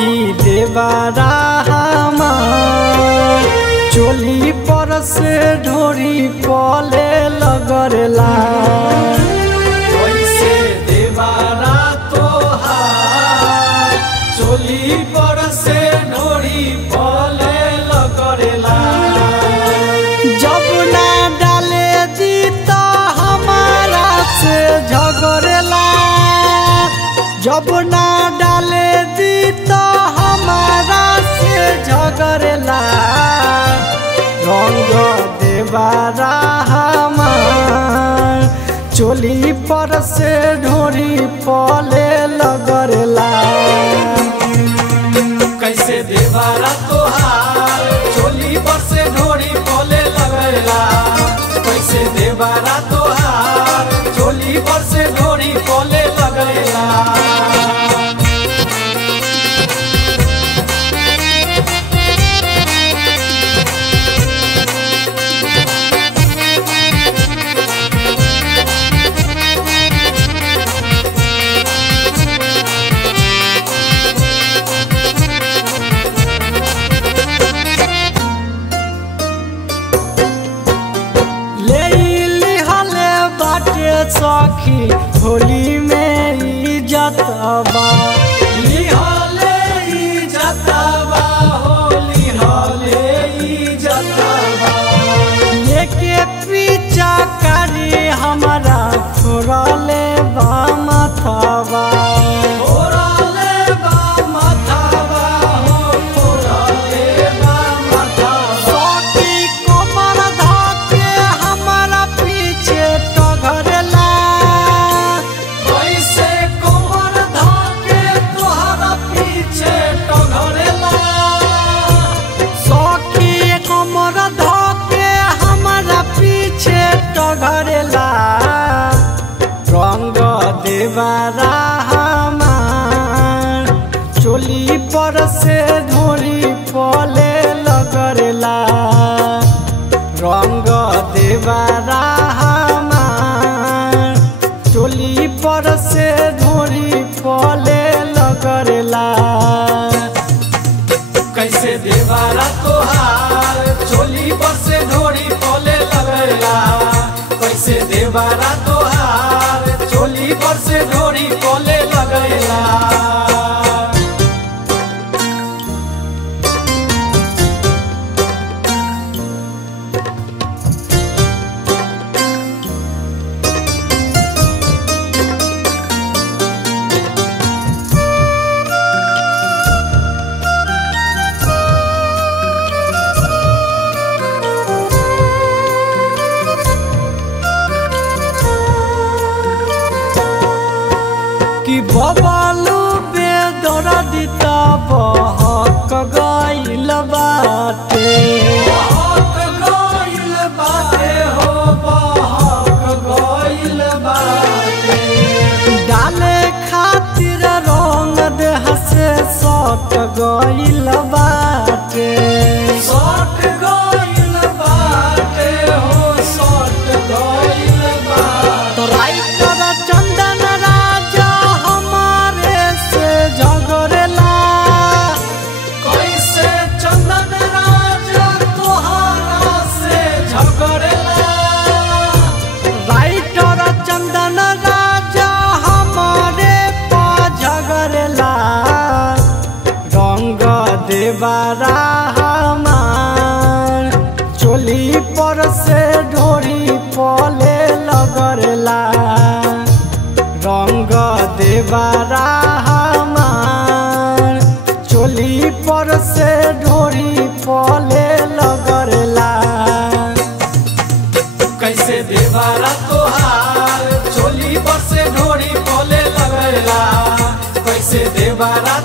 सखी देवरा हमार चोली पर से ढोरी पले लगरला। कैसे देवरा तोहार चोली पर से ढोरी पले लगरला। जब ना डाले दी तो हमारा से झगड़ेला। जब ना डाले दी तो हमारा से झगड़ेला। रंग देवरा हमार चोली पर से ढोरी पले लगरला। कैसे देवरा तोहार चोली पर से ढोरी पले लगरला। कैसे देवरा तोहार चोली पर से ढोरी पले लगरला। सखी होली में इज्जतबा लिहले इज्जतबा होली हले इज्जतबा। लेके पीछा करी हमारा फोड़ले बा माथाबा। फोड़ले बा माथाबा हो फोड़ले बा माथाबा। सखी कमर धके हमारा पीछे टघरेला। कैसे कमर धके तोहरा पीछे टघरेला। सखी कमर धके हमारा पीछे टघरेला। रंग देवरा हमार चोली पर से ढोरी पले लगरला। रंग देवरा हमार चोली पर से ढोरी पले लगरला। कैसे देवरा तोहार चोली पर से ढोरी पले लगरला। कैसे देवरा तोहार चोली पर से ढोरी पले लगरला। कि बबालू बेदर्दी ता बहक गइल बाटे। बहक गइल बाटे हो बहक गइल बाटे। डाले खातिर रंग देह से सट गइल बाटे। सट गइल बाटे हो सट गइल बाटे। तो राइटर चंदन राजा हमारे से झगड़ेला। कैसे चंदन राजा तोहारा से झगड़ेला। राइटर चंदन राजा हमारे पर झगड़ेला। रंग देवरा हमार चोली पर से ढोरी पले लगरला। रंग देवरा हमार चोली पर से ढोरी पले लगरला। कैसे देवरा तोहार चोली पर से ढोरी पले लगरला। कैसे देवरा